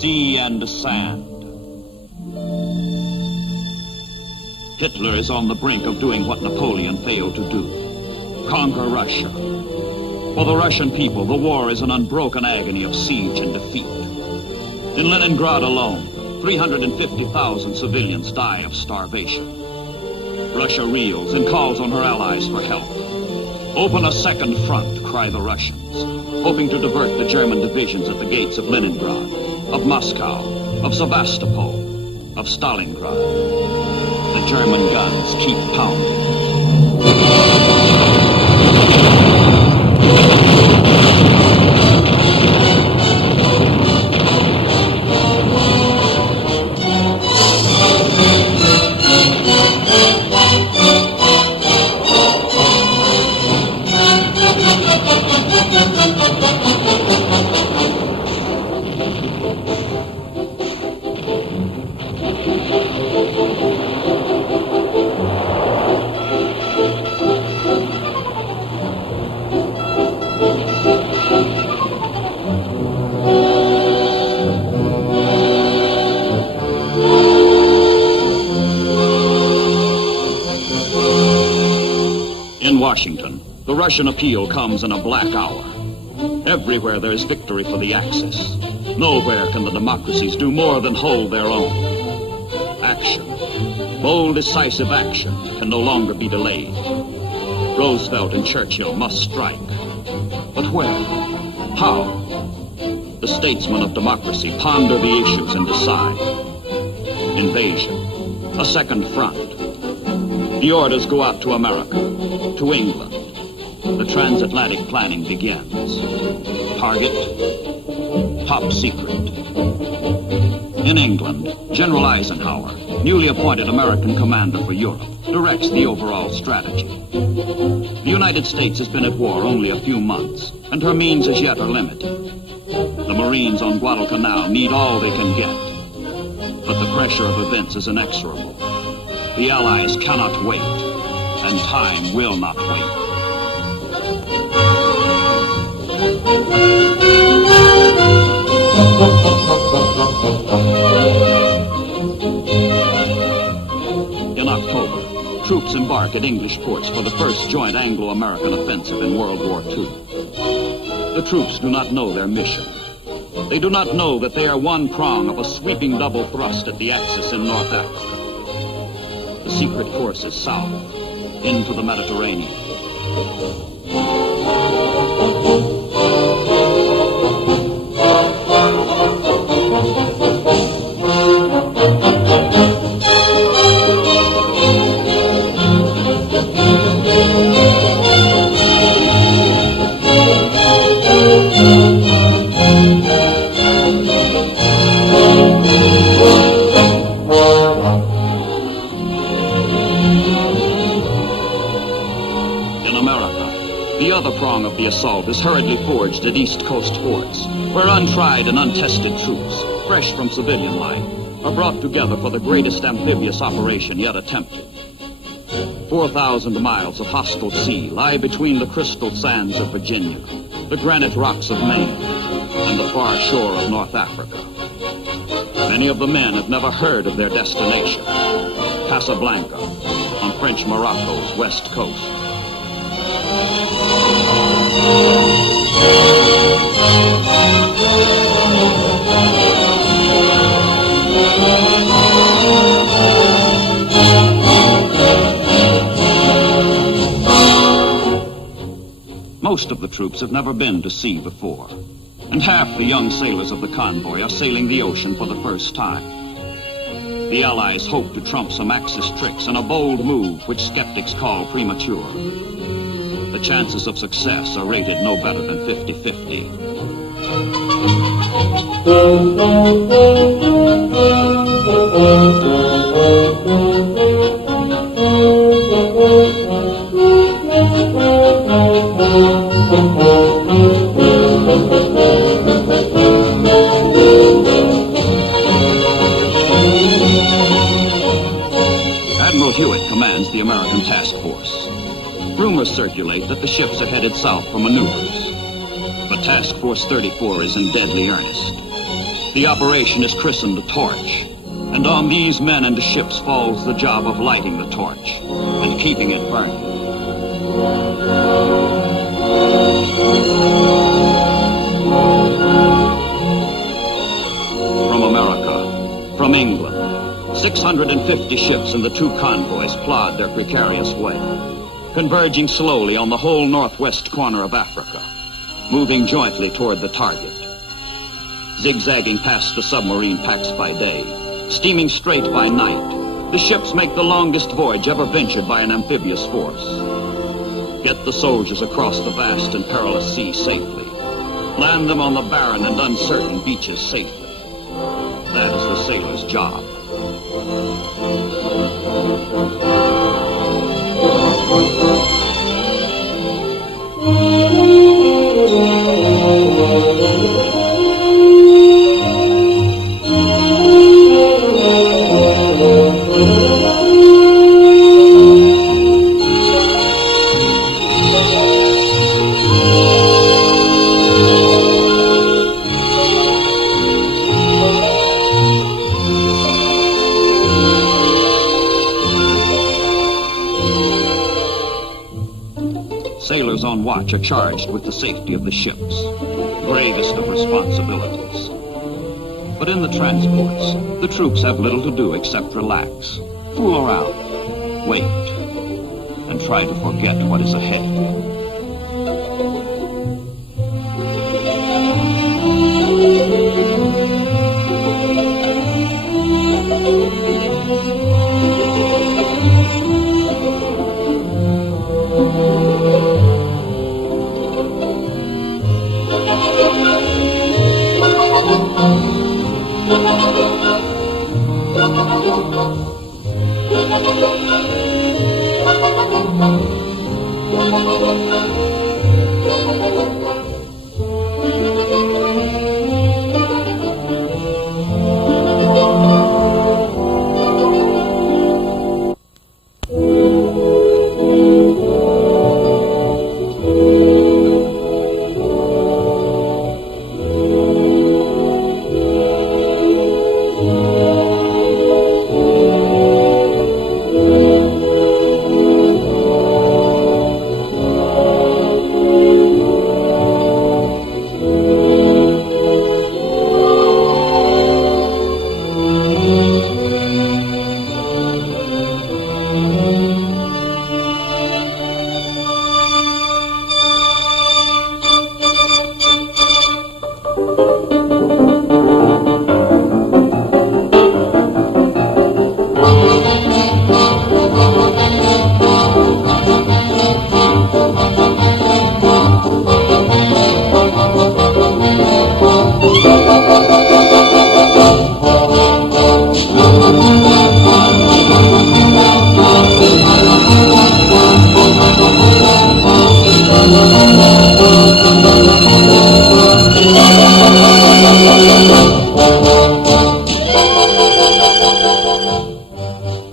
sea and sand. Hitler is on the brink of doing what Napoleon failed to do: conquer Russia. For the Russian people, the war is an unbroken agony of siege and defeat. In Leningrad alone, 350,000 civilians die of starvation. Russia reels and calls on her allies for help. Open a second front, cry the Russians, hoping to divert the German divisions at the gates of Leningrad, of Moscow, of Sevastopol, of Stalingrad. The German guns keep pounding. Washington, the Russian appeal comes in a black hour. Everywhere there is victory for the Axis. Nowhere can the democracies do more than hold their own. Action, bold, decisive action, can no longer be delayed. Roosevelt and Churchill must strike. But where? How? The statesmen of democracy ponder the issues and decide. Invasion, a second front. The orders go out to America, to England. The transatlantic planning begins. Target, top secret. In England, General Eisenhower, newly appointed American commander for Europe, directs the overall strategy. The United States has been at war only a few months, and her means as yet are limited. The Marines on Guadalcanal need all they can get. But the pressure of events is inexorable. The Allies cannot wait, and time will not wait. In October, troops embark at English ports for the first joint Anglo-American offensive in World War II. The troops do not know their mission. They do not know that they are one prong of a sweeping double thrust at the Axis in North Africa. The secret course is south, into the Mediterranean. Of the assault is hurriedly forged at East Coast forts, where untried and untested troops, fresh from civilian life, are brought together for the greatest amphibious operation yet attempted. 4,000 miles of hostile sea lie between the crystal sands of Virginia, the granite rocks of Maine, and the far shore of North Africa. Many of the men have never heard of their destination, Casablanca, on French Morocco's west coast. Most of the troops have never been to sea before, and half the young sailors of the convoy are sailing the ocean for the first time. The Allies hope to trump some Axis tricks in a bold move which skeptics call premature. The chances of success are rated no better than 50-50. Admiral Hewitt commands the American task force. Rumors circulate that the ships are headed south for maneuvers. But Task Force 34 is in deadly earnest. The operation is christened the Torch, and on these men and the ships falls the job of lighting the torch and keeping it burning. From America, from England, 650 ships and the 2 convoys plod their precarious way, converging slowly on the whole northwest corner of Africa, moving jointly toward the target. Zigzagging past the submarine packs by day, steaming straight by night, the ships make the longest voyage ever ventured by an amphibious force. Get the soldiers across the vast and perilous sea safely. Land them on the barren and uncertain beaches safely. That is the sailor's job. Sailors on watch are charged with the safety of the ships, gravest of responsibilities. But in the transports, the troops have little to do except relax, fool around, wait, and try to forget what is ahead.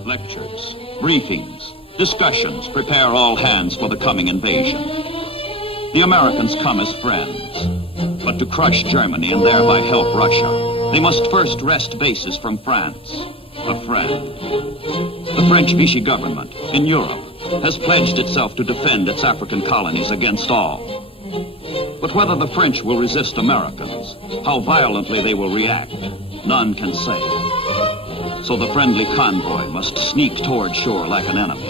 Lectures, briefings, discussions prepare all hands for the coming invasion. The Americans come as friends, but to crush Germany and thereby help Russia, they must first wrest bases from France, a friend. The French Vichy government in Europe has pledged itself to defend its African colonies against all. But whether the French will resist Americans, how violently they will react, none can say. So the friendly convoy must sneak toward shore like an enemy.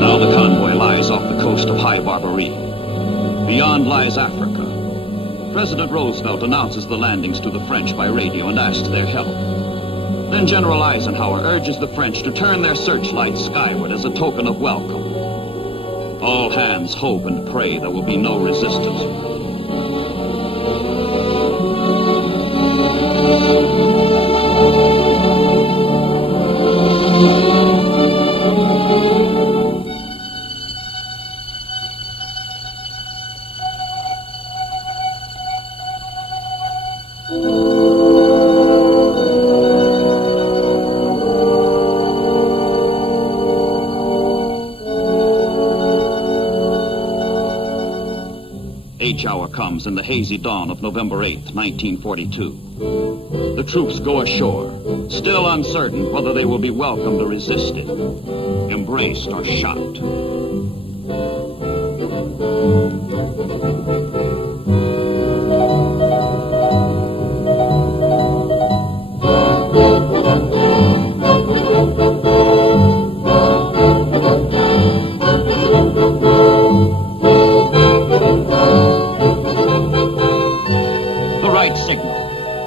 Now the convoy lies off the coast of High Barbary. Beyond lies Africa. President Roosevelt announces the landings to the French by radio and asks their help. Then General Eisenhower urges the French to turn their searchlights skyward as a token of welcome. All hands hope and pray there will be no resistance. beach hour comes in the hazy dawn of November 8th, 1942. The troops go ashore, still uncertain whether they will be welcomed or resisted, embraced or shot.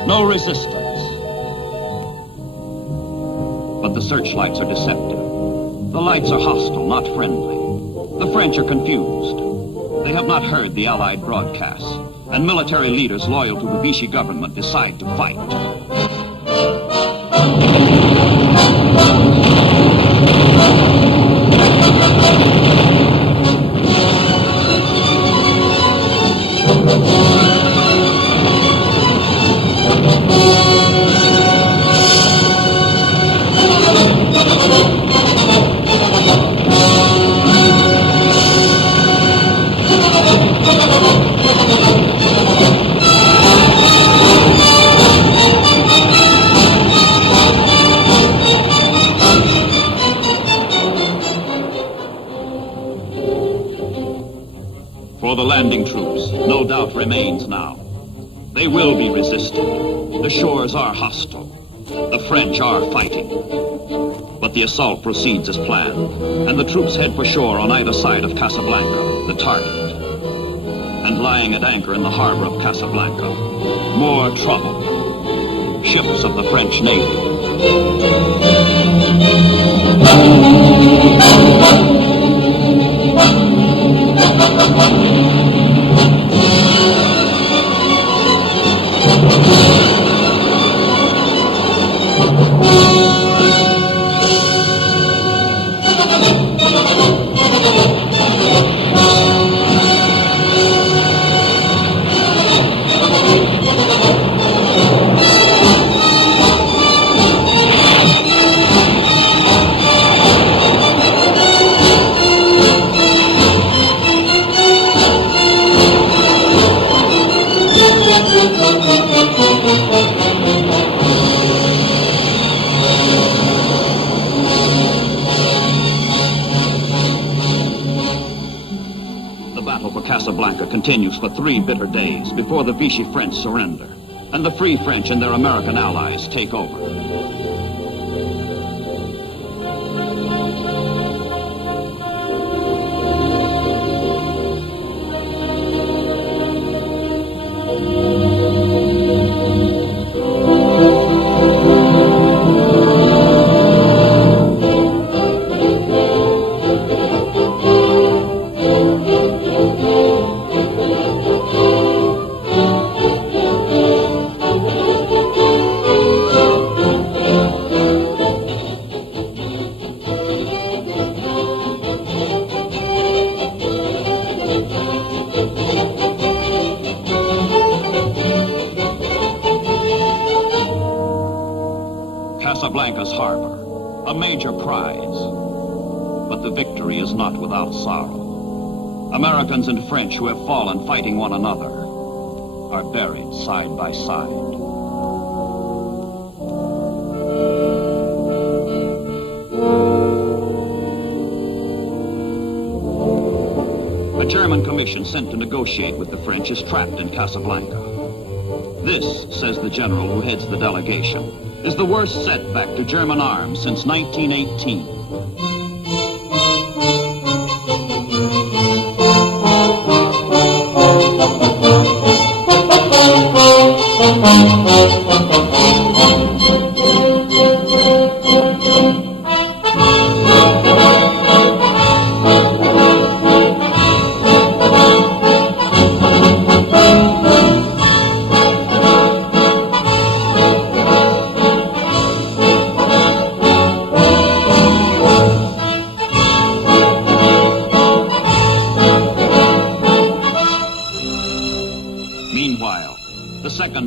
No resistance. But the searchlights are deceptive. The lights are hostile, not friendly. The French are confused. They have not heard the Allied broadcasts, and military leaders loyal to the Vichy government decide to fight. For the landing troops, no doubt remains now. They will be resisted. The shores are hostile. The French are fighting. But the assault proceeds as planned, and the troops head for shore on either side of Casablanca, the target. And lying at anchor in the harbor of Casablanca, more trouble. Ships of the French Navy. Casablanca continues for 3 bitter days before the Vichy French surrender, and the Free French and their American allies take over. Casablanca's harbor, a major prize. But the victory is not without sorrow. Americans and French who have fallen fighting one another are buried side by side. A German commission sent to negotiate with the French is trapped in Casablanca. This, says the general who heads the delegation, is the worst setback to German arms since 1918.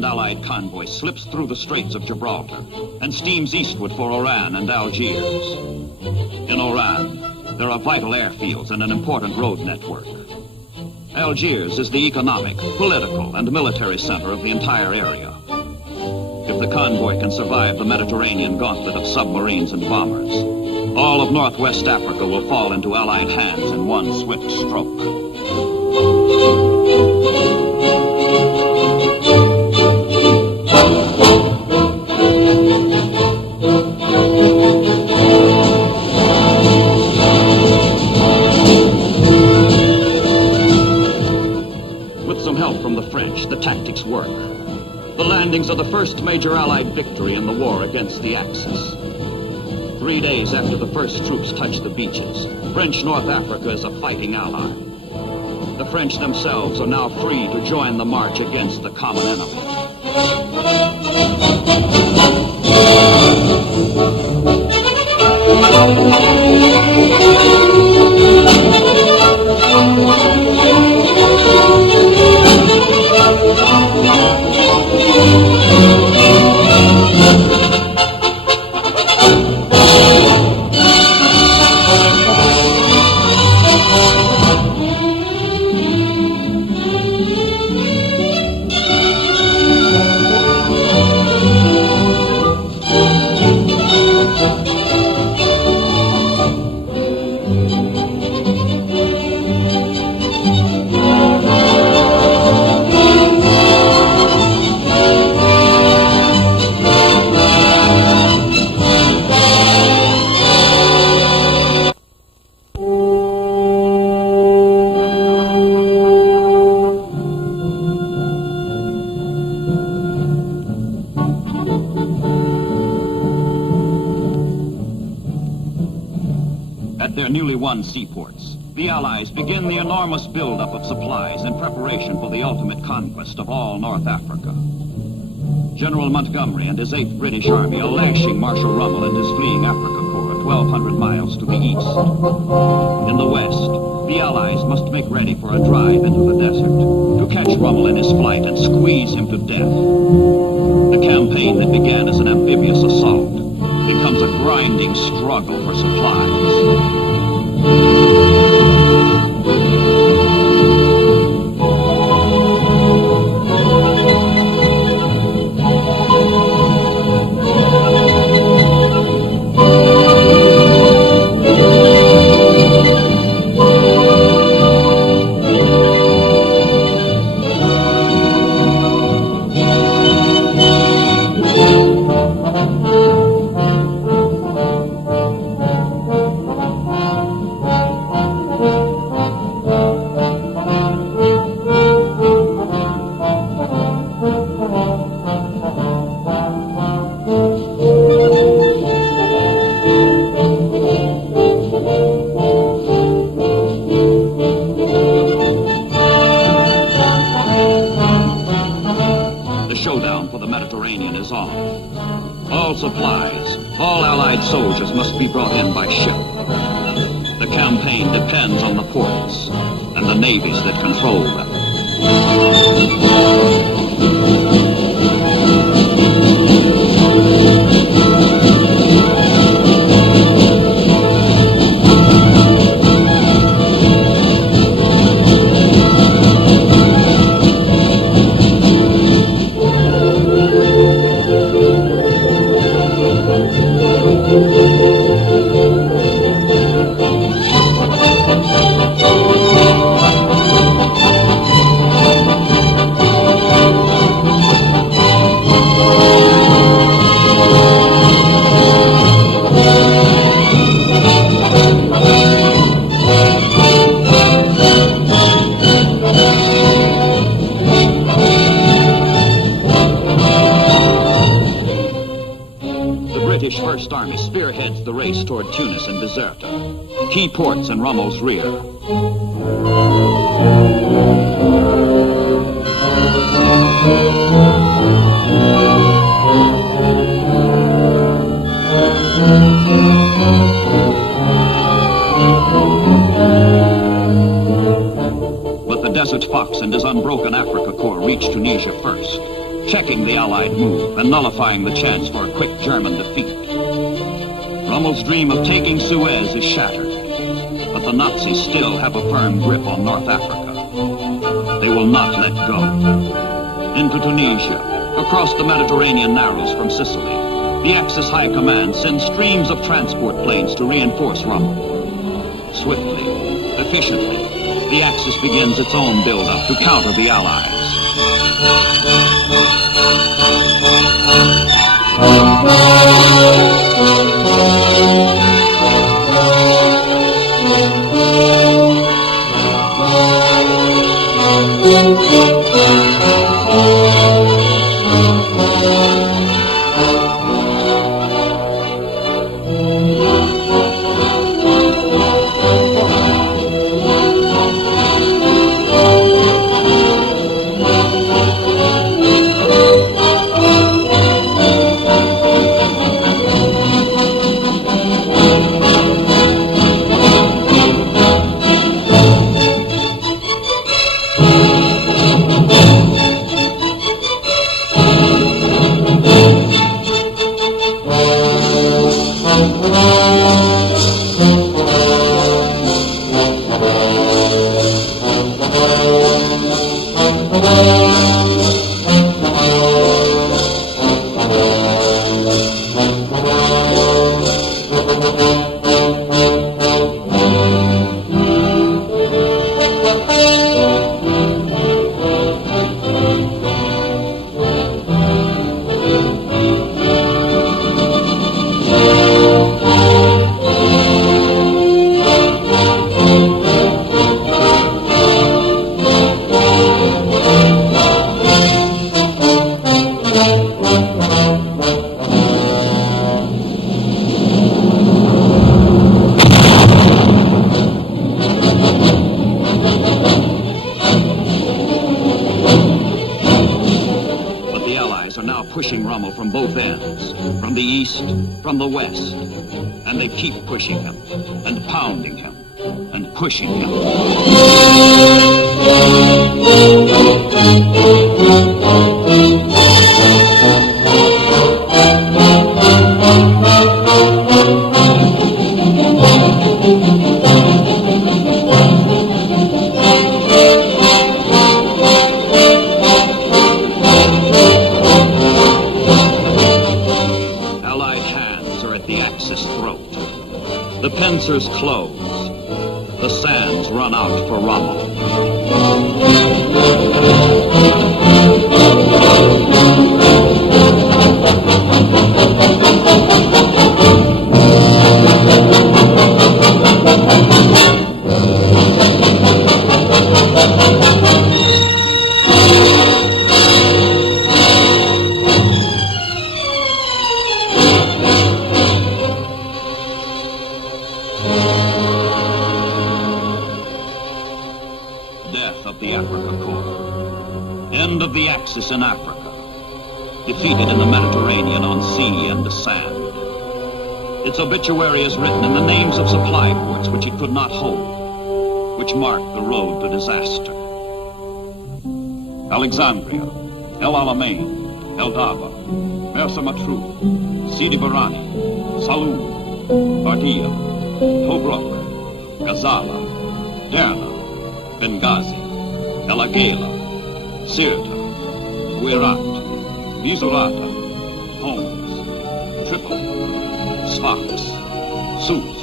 Allied convoy slips through the Straits of Gibraltar and steams eastward for Oran and Algiers. In Oran, there are vital airfields and an important road network. Algiers is the economic, political, and military center of the entire area. If the convoy can survive the Mediterranean gauntlet of submarines and bombers, all of Northwest Africa will fall into Allied hands in one swift stroke. With some help from the French, the tactics work. The landings are the first major Allied victory in the war against the Axis. 3 days after the first troops touch the beaches, French North Africa is a fighting ally. The French themselves are now free to join the march against the common enemy. At their newly won seaports, the Allies begin the enormous buildup of supplies in preparation for the ultimate conquest of all North Africa. General Montgomery and his 8th British Army are lashing Marshal Rommel and his fleeing Africa Corps 1,200 miles to the east. In the west, the Allies must make ready for a drive into the desert to catch Rommel in his flight and squeeze him to death. The campaign that began as an amphibious assault becomes a grinding struggle for supplies. All supplies, all Allied soldiers must be brought in by ship. The campaign depends on the ports and the navies that control them. First Army spearheads the race toward Tunis and Bizerta, key ports in Rommel's rear. But the Desert Fox and his unbroken Africa Corps reach Tunisia first, checking the Allied move and nullifying the chance for a quick German defeat. Rommel's dream of taking Suez is shattered, but the Nazis still have a firm grip on North Africa. They will not let go. Into Tunisia, across the Mediterranean narrows from Sicily, the Axis High Command sends streams of transport planes to reinforce Rommel. Swiftly, efficiently, the Axis begins its own build-up to counter the Allies. Pushing Rommel from both ends, from the east, from the west. And they keep pushing him, and pounding him, and pushing him. The pincers close. The sands run out for Rommel. Death of the Africa Corps. End of the Axis in Africa. Defeated in the Mediterranean on sea and the sand. Its obituary is written in the names of supply ports which it could not hold, which marked the road to disaster. Alexandria, El Alamein, El Daba, Mersa Matruh, Sidi Barani, Saloum, Bardia, Tobruk, Gazala, Derna, Benghazi, El Agela, Sirte, Guerat, Misurata, Homs, Tripoli, Sfax, Sousse,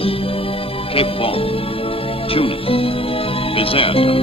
Cape Bon, Tunis, Bizerta.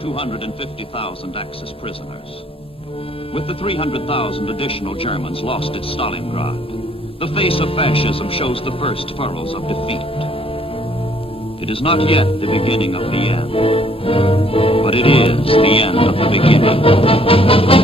250,000 Axis prisoners. With the 300,000 additional Germans lost at Stalingrad, the face of fascism shows the first furrows of defeat. It is not yet the beginning of the end, but it is the end of the beginning.